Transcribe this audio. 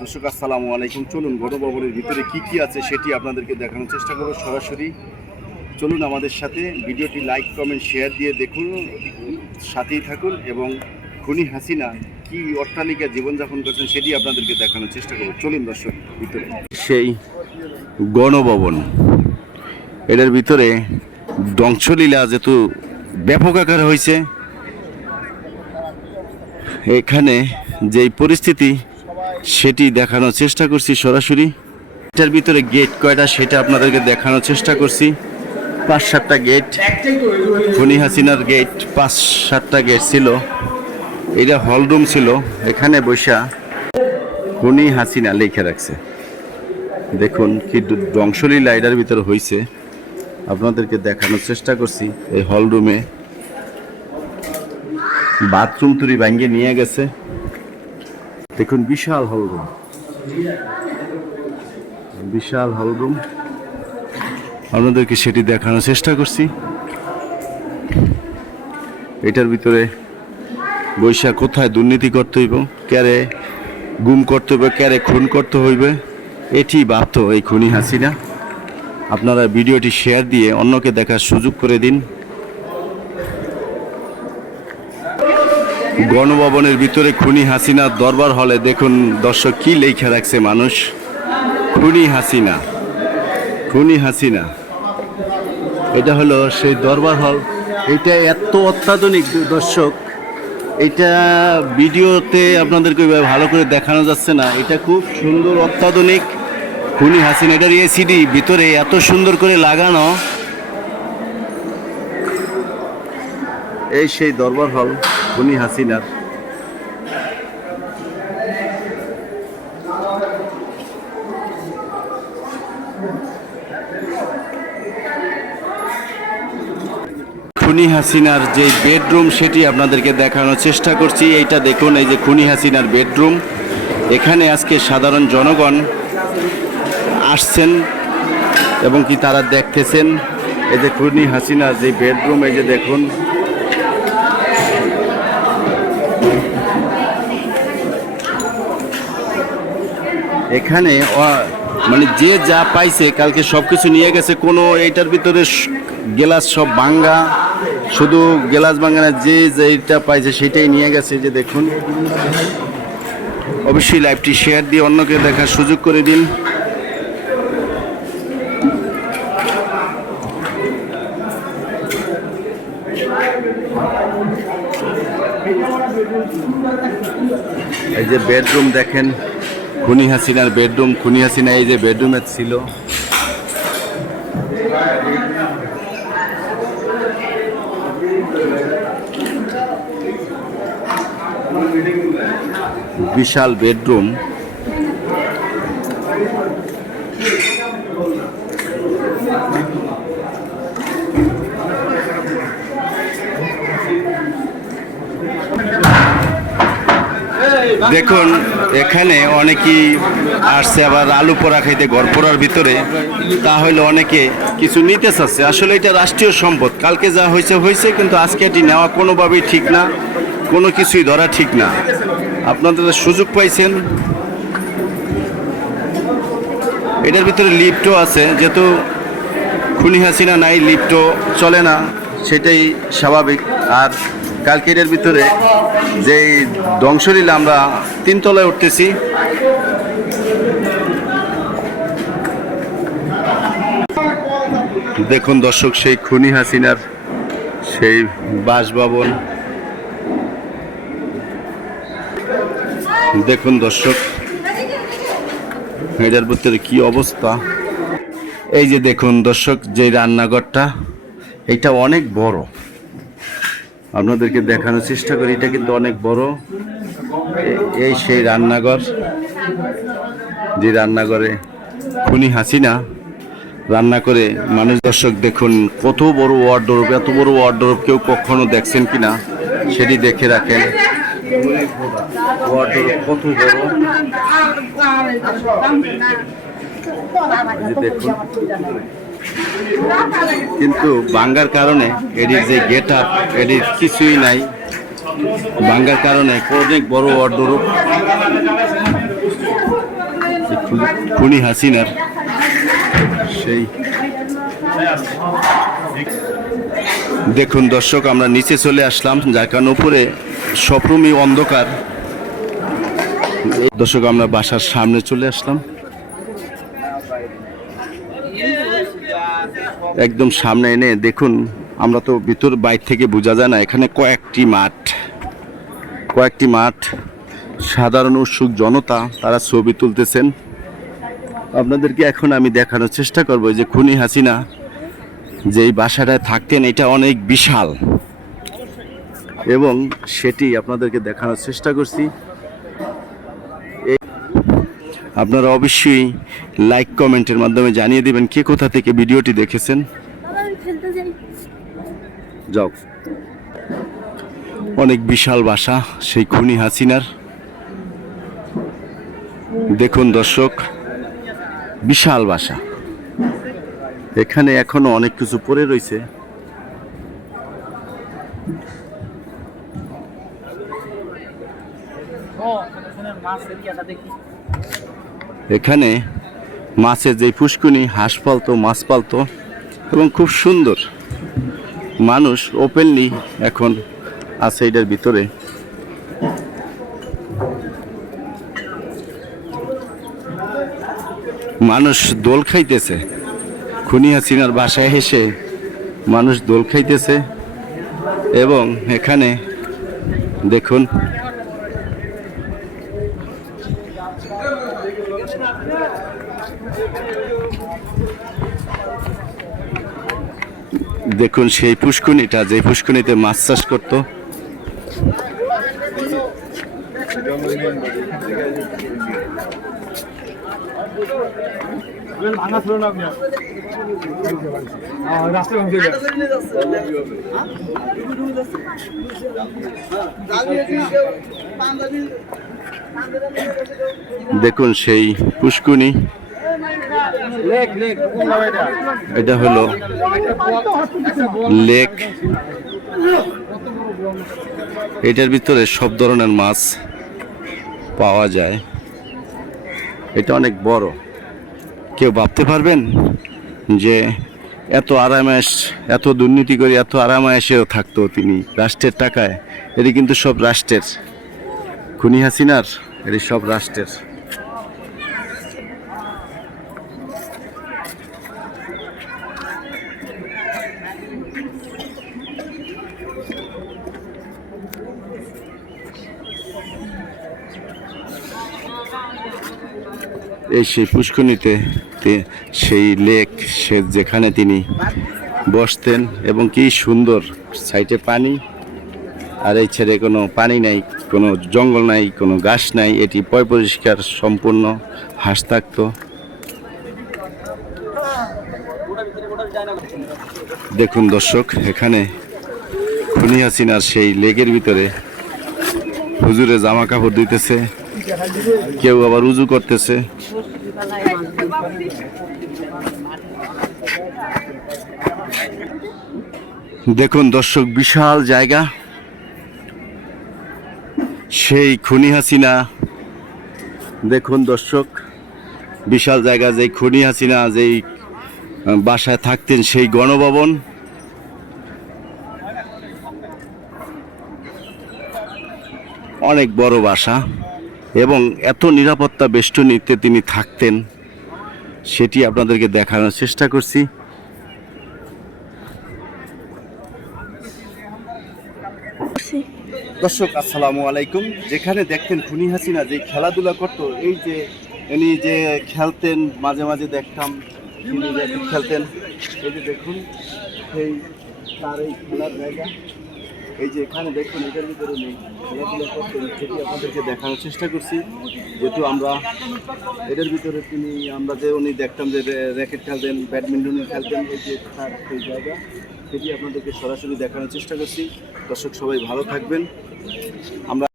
দর্শক আসসালামু আলাইকুম। চলুন গণভবনের ভিতরে কি কি আছে সেটি আপনাদেরকে দেখানোর চেষ্টা করব সরাসরি। চলুন আমাদের সাথে, ভিডিওটি লাইক কমেন্ট শেয়ার দিয়ে দেখুন, সাথেই থাকুন এবং খুনি হাসিনা কি অট্টালিকা জীবনযাপন করছেন সেটি আপনাদেরকে দেখানোর চেষ্টা করব। চলুন দর্শক ভিতরে। সেই গণভবন, এটার ভিতরে ধ্বংসলীলা যেহেতু ব্যাপক আকার হয়েছে, এখানে যেই পরিস্থিতি সেটি দেখানোর চেষ্টা করছি সরাসরি। এটার ভিতরে গেট কয়টা সেটা আপনাদেরকে দেখানোর চেষ্টা করছি। 5-7টা গেট, খুনি হাসিনার গেট 5-7টা গেট ছিল। এটা হলরুম ছিল, এখানে বসা খুনি হাসিনা লেখা রাখছে। দেখুন কি ধ্বংসলীলা এটার ভিতরে হয়েছে, আপনাদেরকে দেখানোর চেষ্টা করছি। এই হলরুমে বাথরুম তুরি ভাঙ্গে নিয়ে গেছে। দেখুন বিশাল হলরুম, বিশাল হলরুম, আপনাদেরকে সেটি দেখানোর চেষ্টা করছি। এটার ভিতরে বৈশাখ কোথায় দুর্নীতি করতে হইব, ক্যারে গুম করতে হইবে, ক্যারে খুন করতে হইবে, এটি ভাবতো এই খুনি হাসিনা। আপনারা ভিডিওটি শেয়ার দিয়ে অন্যকে দেখার সুযোগ করে দিন। গণভবনের ভিতরে খুনি হাসিনার দরবার হলে দেখুন দর্শক কি লেখা রাখছে মানুষ। খুনি হাসিনা, খুনি হাসিনা। এটা হলো সেই দরবার হল। এটা এত অত্যাধুনিক দর্শক, এটা ভিডিওতে আপনাদেরকে ভালো করে দেখানো যাচ্ছে না। এটা খুব সুন্দর অত্যাধুনিক খুনি হাসিনা। এটার এসিডি ভিতরে এত সুন্দর করে লাগানো। এই সেই দরবার হল খুনি হাসিনার। খুনি হাসিনার যে বেডরুম সেটি আপনাদেরকে দেখানোর চেষ্টা করছি। এইটা দেখুন, এই যে খুনি হাসিনার বেডরুম। এখানে আজকে সাধারণ জনগণ আসছেন এবং কি তারা দেখতেছেন। এই যে খুনি হাসিনার যে বেডরুম, এই যে দেখুন। এখানে মানে যে যা পাইছে কালকে সব কিছু নিয়ে গেছে। কোনো এইটার ভিতরে গ্লাস সব ভাঙ্গা, শুধু গ্লাস ভাঙ্গা না, যে যেটা পাইছে সেটাই নিয়ে গেছে। যে দেখুন, অবশ্যই লাইভটি শেয়ার দিয়ে অন্যকে দেখার সুযোগ করে দিন। এই যে বেডরুম দেখেন, খুনি হাসিনার বেডরুম। খুনি হাসিনা এই যে বেডরুমে ছিল। বিশাল বেডরুম। দেখুন এখানে অনেকেই আসছে আবার আলু পোড়া খাইতে ঘর পোড়ার ভিতরে। তাহলে অনেকে কিছু নিতে চাচ্ছে। আসলে এটা রাষ্ট্রীয় সম্পদ, কালকে যা হয়েছে হয়েছে, কিন্তু আজকে এটি নেওয়া কোনোভাবেই ঠিক না, কোনো কিছুই ধরা ঠিক না। আপনারা সুযোগ পাইছেন। এটার ভিতরে লিফটও আছে, যেহেতু খুনি হাসিনা নাই, লিফটও চলে না, সেটাই স্বাভাবিক। আর কালকে এটার ভিতরে যে ধ্বংসলীলা, আমরা 3 তলায় উঠতেছি। দেখুন দর্শক, সেই খুনি হাসিনার সেই বাসভবন। দেখুন দর্শক এটার ভিতরে কি অবস্থা। এই যে দেখুন দর্শক, যে রান্নাঘরটা, এটা অনেক বড়। আপনাদেরকে দেখানোর চেষ্টা করি, এটা কিন্তু অনেক বড়। এই সেই রান্নাঘর, যে রান্নাঘরে খুনি হাসিনা রান্না করে মানুষ। দর্শক দেখুন কত বড় ওয়ার্ডরোব, এত বড় ওয়ার্ডরোব কেউ কখনো দেখছেন কিনা সেটি দেখে রাখেন। ওয়ার্ডরোব কত বড় দেখুন। কিন্তু ভাঙ্গার কারণে এটির যে গেট আপ, এটির কিছুই নাই। ভাঙ্গার কারণে অনেক বড় ওয়ার্ডরোব। খুনি হাসিনার সেই দেখুন দর্শক, আমরা নিচে চলে আসলাম, যার কারণ উপরে সপ্রমি অন্ধকার। দর্শক, আমরা বাসার সামনে চলে আসলাম, একদম সামনে এনে দেখুন। আমরা তো ভিতর বাইরে থেকে বোঝা যায় না, এখানে কয়েকটি মাঠ, সাধারণ উৎসুক জনতা, তারা ছবি তুলতেছেন। আপনাদেরকে এখন আমি দেখানোর চেষ্টা করব যে খুনি হাসিনা যেই বাসাটায় থাকতেন, এটা অনেক বিশাল, এবং সেটি আপনাদেরকে দেখানোর চেষ্টা করছি। আপনারা অবশ্যই লাইক কমেন্টের মাধ্যমে জানিয়ে দিবেন কে কোথা থেকে ভিডিওটি দেখেছেন। যাও, অনেক বিশাল বাসা সেই খুনি হাসিনার। দেখুন দর্শক, বিশাল বাসা, এখানে এখনো অনেক কিছু পড়ে রয়েছে। এখানে মাছের যে পুষ্কুনি, হাঁস পালতো, মাছ পালতো, এবং খুব সুন্দর। মানুষ ওপেনলি এখন আছে এটার ভিতরে। মানুষ দোল খাইতেছে, খুনি হাসিনার বাসায় এসে মানুষ দোল খাইতেছে। এবং এখানে দেখুন, দেখুন সেই পুষ্কুনিটা, যে পুষ্কুনিতে মাছ চাষ করতো। দেখুন সেই পুষ্কুনি, এটা হলো লেক। এটার ভিতরে সব ধরনের মাছ পাওয়া যায়। এটা অনেক বড়। কেউ ভাবতে পারবেন যে এত আরামায়েশ, এত দুর্নীতি করে এত আরামায়েশেও থাকতো তিনি রাষ্ট্রের টাকায়? এটি কিন্তু সব রাষ্ট্রের, খুনি হাসিনার এটি সব রাষ্ট্রের। এই সেই পুষ্করিণীতে, সেই লেক, সে যেখানে তিনি বসতেন, এবং কি সুন্দর সাইডে পানি, আর এই ছেড়ে কোনো পানি নাই, কোনো জঙ্গল নাই, কোনো গাছ নাই, এটি পরিষ্কার সম্পূর্ণ। হাঁস থাকতো। দেখুন দর্শক, এখানে খুনি হাসিনার সেই লেকের ভিতরে হুজুরে জামা কাপড় দিতেছে, কেউ আবার উজু করতেছে। দেখুন দর্শক, বিশাল জায়গা, সেই খুনি হাসিনা। দেখুন দর্শক, বিশাল জায়গা, যেই খুনি হাসিনা যেই বাসায় থাকতেন, সেই গণভবন। অনেক বড় বাসা, এবং এত নিরাপত্তা বেষ্টনীতে তিনি থাকতেন, সেটি আপনাদেরকে দেখানোর চেষ্টা করছি। দর্শক আসসালামু আলাইকুম। যেখানে দেখতেন খুনি হাসিনা যে খেলাধুলা করতো, এই যে ইনি যে খেলতেন, মাঝে মাঝে দেখতাম তিনি যে খেলতেন, এই যে দেখুন সেই তার এই খেলার জায়গা, এই যে এখানে দেখুন এটার ভিতরে নেই, খেলাধুলা করতেন, সেটি আপনাদেরকে দেখানোর চেষ্টা করছি। যেহেতু আমরা এটার ভিতরে আমরা যে উনি দেখতাম যে র্যাকেট খেলতেন, ব্যাডমিন্টন খেলতেন, এই যে তার সেই জায়গা, সেটি আপনাদেরকে সরাসরি দেখানোর চেষ্টা করছি। দর্শক সবাই ভালো থাকবেন। আমরা